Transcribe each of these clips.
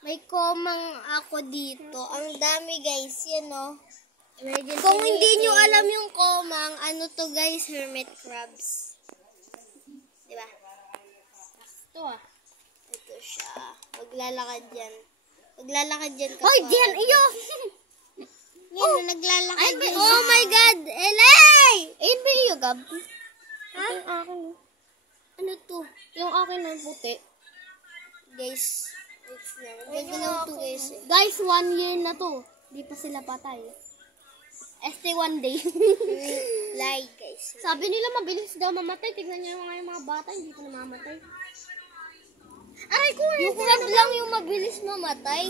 May komang ako dito. Ang dami guys, yan o. Emergency Kung hindi meeting. nyo alam yung komang, ano to guys, hermit crabs. Diba? Ito ah. Ito siya. Maglalakad yan. Maglalakad yan. Hoy, diyan iyo! Yan, naglalakad Ay, yan. may Oh isa. my God! Elay! Ayun ba iyo, Gab? Ha? Ito yung akin. Ano to? Yung akin na puti. Guys, wait lang. Ganda lang to guys. Guys, 1 year na to. Di pa sila patay. ST 1 day. Lie guys. Sabi nila mabilis daw mamatay. Tignan niyo yung mga bata, hindi pa namamatay. Aray ko, yung crab lang yung mabilis mamatay.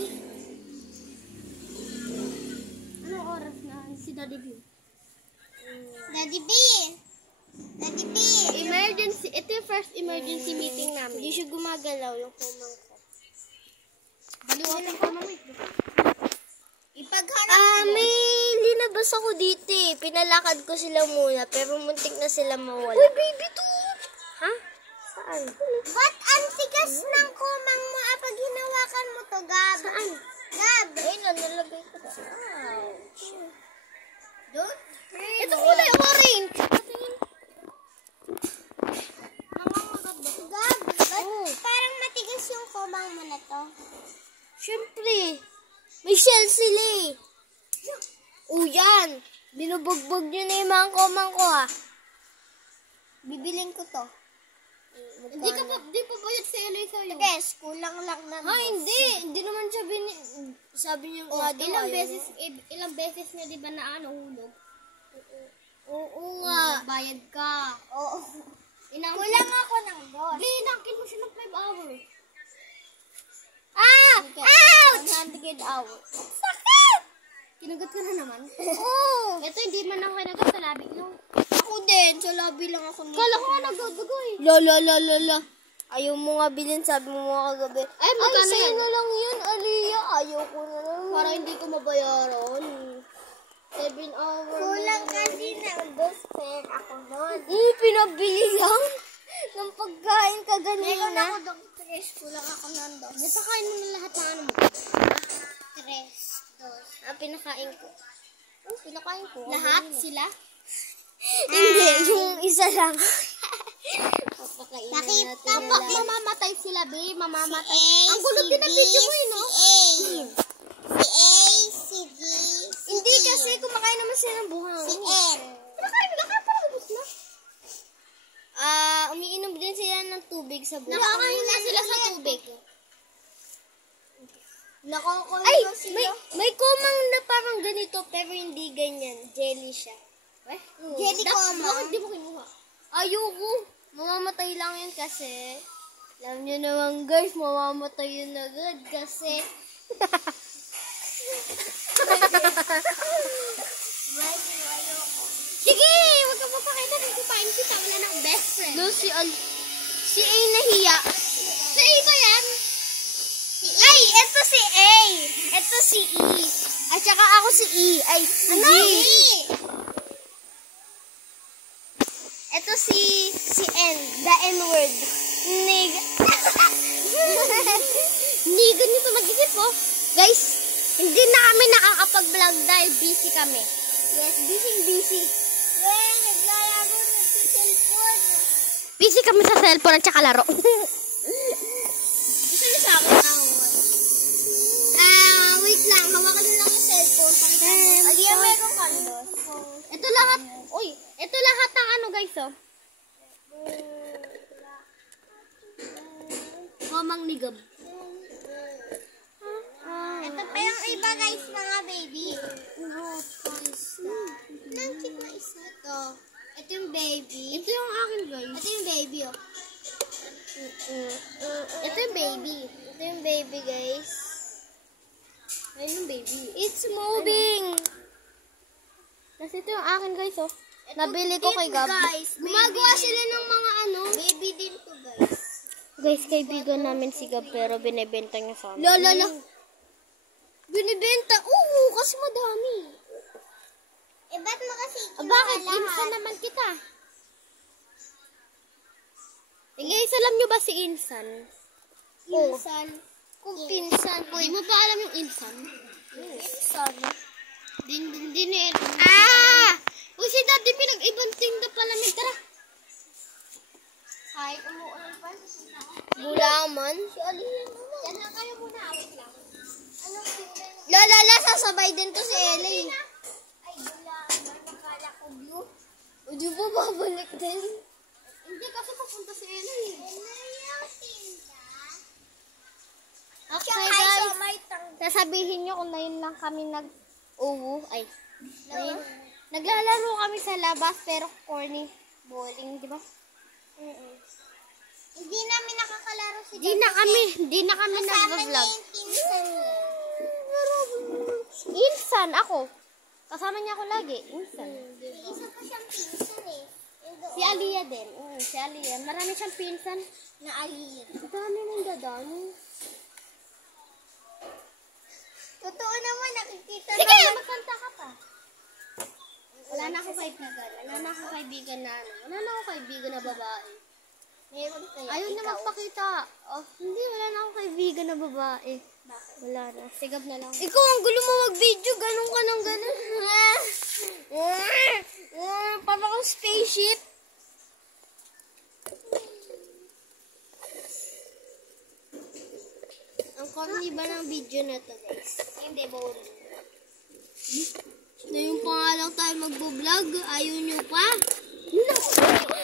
Anong oras na si Daddy B? Daddy B! Daddy B! Emergency. Ito yung first emergency meeting namin. Hindi siya gumagalaw yung komang ko. Baliwatan ko naman ito. Ipagharap may linabas ako dito eh. Pinalakad ko sila muna, pero muntik na sila mawala. Uy, baby to! Ha? Saan? Ba't ang tigas ng komang mo pag hinawakan mo to, Gab? Saan? Gab! Ay, nalagay ko na. Ouch. Don't hurt. Ito kulay orange. Patingin. Nangangagat ba? Gab, ba't parang matigas yung komang mo na to? Siyempre. May shell sila eh. O yan. Binubugbog nyo na yung mga komang ko ha. Bibiling ko to. Hindi pa bayad sa LA sa'yo. Guys, kulang lang na. Ha, hindi. Hindi naman siya sabi niyo Oh, nga daw, ilang beses nga di ba na hulog? Oo nga. Bayad ka. Oo. Inangkin, Kulang ako ng dos. inangkin mo siya ng 5 hours. Ah! Ouch! 100 hours. Sakit! Kinagat ka na naman. Oo. Ito hindi man ako kinagat sa labi ko. Ako din. Sa lobby lang ako. Kala ko nga nagdudugo eh. La. Ayaw mo nga bilhin, sabi mo nga kagabi. Ay, magkano sa'yo yan? na lang yun, Aliyah. Ayaw ko na lang. Para hindi ko mabayaran. 7 hours. Kulang kasi ng dos pen ako nun. Pinabili lang ng pagkain ka ganina. Meron ako dong tres. Kulang ako ng dos. Napakain mo na lahat ng ano mo. Tres, dos. Pinakain ko. Pinakain ko. Lahat sila? Hindi, yung isa lang. Papakain na natin. Tapak mamamatay sila, be. Mamamatay. Ang gulo din ang video mo, no? Si A, si D, hindi kasi kumakain naman sila ng buhang. Si N. Pinakain nila kaya parang ubus na. Umiinom din sila ng tubig sa buhang. Nakakain na sila sa tubig. Nakakain Ay, na sila. May kumang na parang ganito pero hindi ganyan. Jelly siya. Jelly komang. Bakit di mo kinuha? Ayoko. Mamamatay lang yun kasi. Alam nyo naman guys, mamamatay yun agad kasi. Sige, wag ka papakita. Kukupain kita. Wala ng best friend. Si A nahiya. Sa iba yan. Ay, eto si A. Eto si E. At saka ako si E. Ay, si G. Eto si N. The N-word. Nig. Hindi ganito mag-isip oh. Guys, hindi na kami nakakapag-vlog dahil busy kami. Yes, busy. Well, naglalaro na sa cellphone. Busy kami sa cellphone at saka laro. Gusto niyo sa akin awal? Wait lang. Hawakan na lang yung cellphone. Aliyah, meron kandos. Ito lahat. Uy, ito lahat ng ano guys oh. Mamang nigab. Ito pa yung iba guys, mga baby. Nangkit na isa. Ito yung baby. Ito yung akin guys. Ito yung baby, oh. Ito yung baby. Ito yung baby, guys. Ayun yung baby. It's moving. Tapos ito yung akin guys oh. Nabili ko kay Gab. Guys, gumagawa sila ng mga ano. Baby din to, guys. Guys, kaibigan namin si Gab pero binibenta niya sa amin. Lala. Binibenta. Oo, kasi madami. Ba't mo kasi Bakit? Insan naman kita. Guys, alam nyo ba si Insan? Insan. Kung pinsan. Di mo ba alam yung insan? Pinsan. Din eh. Ah! Uy, si Daddy pinag-ibang tinda pala. Tara. Kahit umuulan pa. Gulaman. Si Alina naman. Yan lang kayo muna. Awit lang. Anong tinda? Lala, sasabay din to si Elay. Ay, gulaman. Nakala ko blue. O, di ba babalik din? Hindi, kasi papunta si Ella eh. Okay, Okay, guys. guys. Sasabihin nyo kung ngayon lang kami nag-uwu. Ay. Naglalaro kami sa labas pero corny bowling, di ba? Hindi namin nakakalaro si Di na kami nag-vlog. pinsan niya. Insan ako. Kasama niya ako lagi. Insan. Isa pa siyang pinsan eh. Si Aliyah din. Si Aliyah. Marami siyang pinsan. Na Aliyah. Dami ng dadami. Totoo naman, nakikita Sige! naman. Magkanta ka pa. Wala na akong kaibigan. Wala na akong kaibigan na ano. Wala na akong kaibigan na babae. Meron kaya Ayaw na ikaw. magpakita. Oh, hindi, wala na akong kaibigan na babae. Bakit? Wala na. Sigab na lang. Ikaw, ang gulo mo mag-video. Ganun ka ng ganun. Parang akong spaceship. Ang corny ba ng video na to, guys? Hindi, boring. Ngayon pa nga lang tayo magbo-vlog. Ayaw nyo pa?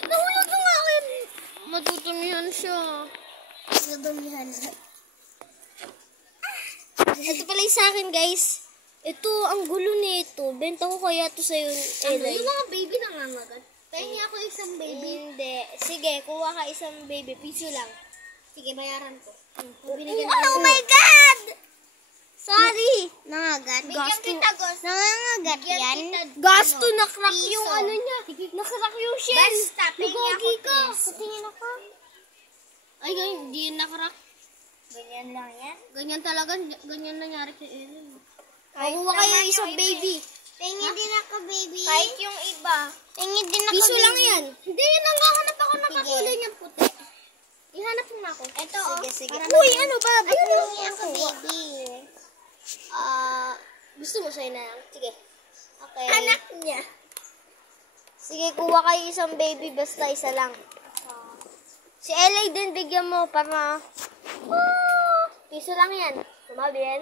Nahulog ng akin. Matutumihan siya. Nadumihan. Ito pala yung sa akin, guys. Ito, ang gulo nito. Benta ko kaya to sa'yo, Elay. Yung mga baby nangangagat. Pahingi ako isang baby. Hindi. Sige, kuha ka isang baby. Piso lang. Sige, bayaran ko. Oh my God! Sorry. Nangagat. Nangangagat yan. Gasto, nakrak piso. yung ano niya. Nakrak yung shell. Basta, pahingi Nagwagi ako, ka. please. Patingin ako. Ay, hindi yun nakarak. Ganyan lang yan. Ganyan talaga. Ganyan nangyari kay Ellen. Kuha kayo isang baby. Tingin din ako, baby. Kahit yung iba. Tingin din ako, Piso baby. lang yan. Hindi, nanggahanap ako ng kakulay niyang puti. Ihanap mo na ako. Ito, sige. Uy, ano ba? Tingin ako, baby. Gusto mo sa'yo na lang? Sige. Okay. Anak niya. Sige, kuha kayo isang baby. Basta isa lang. Si Elay din, bigyan mo para... Piso lang yan. Sumabi yan.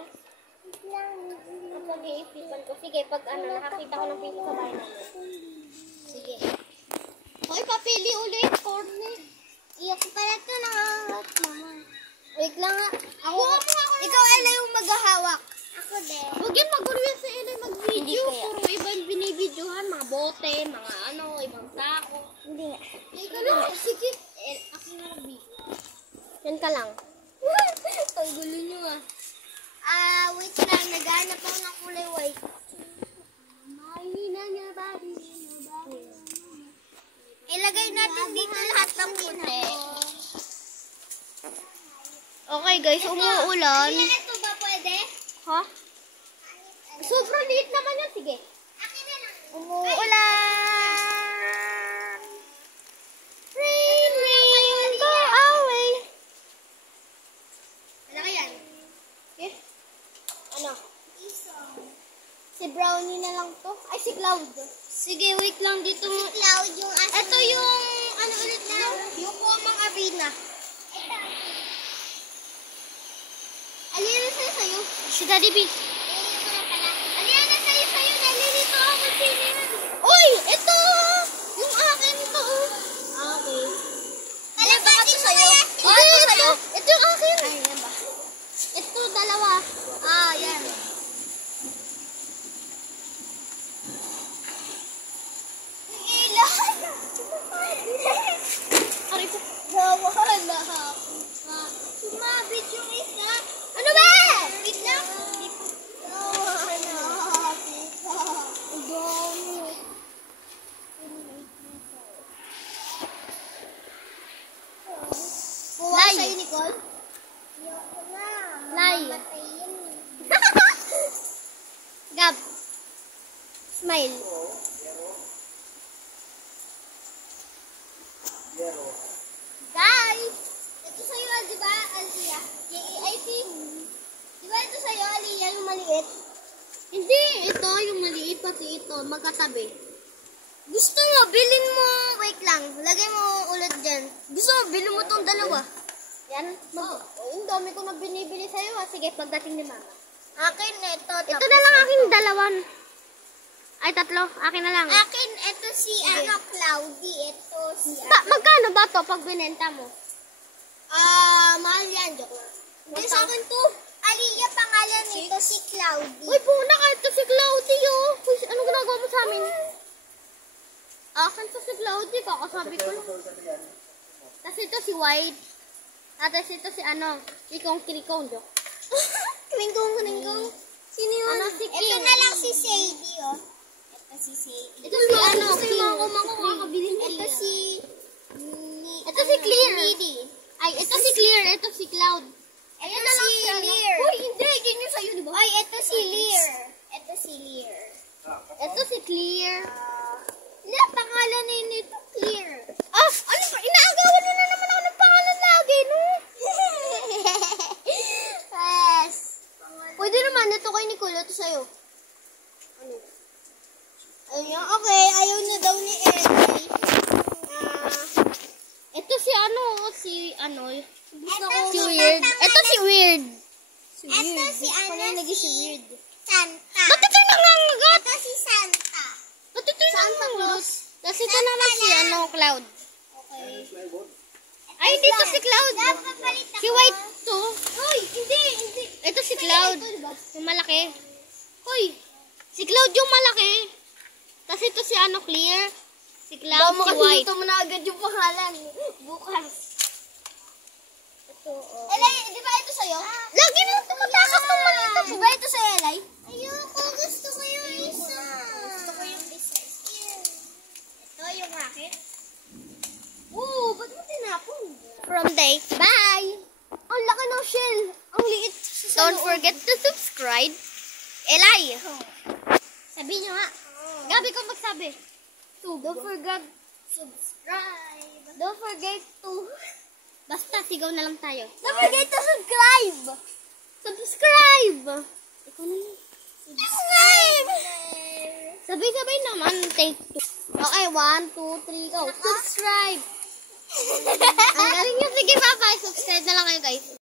Pag-iipipan ko. Sige, pag nakakita ko ng piso sa bahay namin. Sige. Hoy, papili ulit. Corny. Iyak ko pala ito. Nangangagat naman. Wait lang nga. Ikaw, Elay, yung maghahawak. Ako din. Huwag yan mag-guru yan sa Ellen Hindi mag-video. kaya. Puro ibang binibidyohan. Mga bote, mga ibang sako. Hindi nga. Ikaw na. Sige. Ako na mag-video. Yan ka lang. Ang gulo nyo ah. Wait lang. Naghahanap ako ng kulay white. Mahina niya ba? Ilagay natin dito lahat ng puti. Okay guys, umuulan. Ito ba pwede? Ha? Sobrang liit naman yan. Sige. Akin na lang. Umuulan. Rain, rain, go away. Ano ka yan? Eh, Ano? si Brownie na lang to. Ay, si Cloud. Sige, wait lang dito. Si Cloud yung asin. Ito yung, ano ulit na? Yung Komang Abina. Ito. Alina na sa'yo. Si Daddy B. Alina na sa'yo. Nalilito ako kung sino yan. Uy, ito! Yung akin to. Okay. Kalabati sa'yo. Ito sa'yo. Ito yung akin. Ay, yan ba? Ito, dalawa. Yan. Ilan? Aray ko. Nawala. Sumabit yung isa. Ano ba? Wait lang. Nawala. Ang dami. Kuha Lai. sa'yo, Nicole. Ayoko na. Lai. Matayin. Gab. Smile. Guys, ito sa'yo, di ba, Aldia? JEIP. maliit pati ito, magkatabi. Gusto mo, bilhin mo, wait lang, lagay mo ulit dyan. Gusto mo, bilhin mo tong dalawa. Yan. Yung dami ko na binibili sa'yo. Sige, pagdating ni mama. Akin, ito. Ito na lang akin dalawan. Ay, tatlo. Akin na lang. Akin, ito si, Cloudy. Ito si, Magkano ba to pag binenta mo? mahal yan, joke lang. Hindi sa akin to. Aliyah pangalan nito, si Cloudy. Uy, puna ka. Ito si Cloudy, oh. Uy, ano ginagawa mo sa amin? Akin to si Cloudy. Kakasabi ko lang. Tapos ito si White. Tapos ito si Kikong Kirikong, joke. Kringkong. Sino yun? Si King. Ito na lang si Sadie, oh. Ito si Sadie. Ito si King. Ito si Clear. Needy. Ay, ito si Clear. Ito si Cloud. Ito si Lear. Uy, hindi. Yun yung sa'yo, di ba? Ay, ito si Lear. Ito si Lear. Ito si Clear. Hindi, pangalan na yun ito, Clear. Ah, ano ba? Inaagawan nyo na naman ako ng pangalan lagi, no? Yes. Pwede naman. Ito kay Nicole. Ito sa'yo. Ano? Ayun niya. Okay, ayaw niya daw ni Emily. Ito si Ito si Weird. Ito si Weird. Ito si si Weird. Santa. Ba't ito nangangagat? Ito si Santa. Ba't ito nangangagat? Tapos ito naman si Cloud. Okay. Ay, hindi to si Cloud. Papalit ako. Si White to. Hoy, hindi. Ito si Cloud. Yung malaki. Hoy, si Cloud yung malaki. Tapos ito si Clear. Si Cloud, si White. Dito mo na agad yung pangalan. Bukas. Ito, oh. Elay, di ba ito sa'yo? Lagi mo tumatakap ng malita. Di ba ito sa'yo, Elay? Ayoko, gusto ko yung isa. Gusto ko yung isa. Ito yung racket. Oo, ba't mo tinapon? From day. Bye! Ang laki ng shell. Ang liit. Don't forget to subscribe. Elay! Sabi niyo nga. Gabi ko magsabi. Don't forget subscribe. Don't forget to. Basta, sigaw na lang tayo. Don't forget to subscribe. Subscribe! Ikaw na lang. Subscribe! Sabay-sabay naman. Take two. Okay, 1, 2, 3, go. Subscribe! Ang galing nyo. Sige, bye-bye. Subscribe na lang kayo, guys.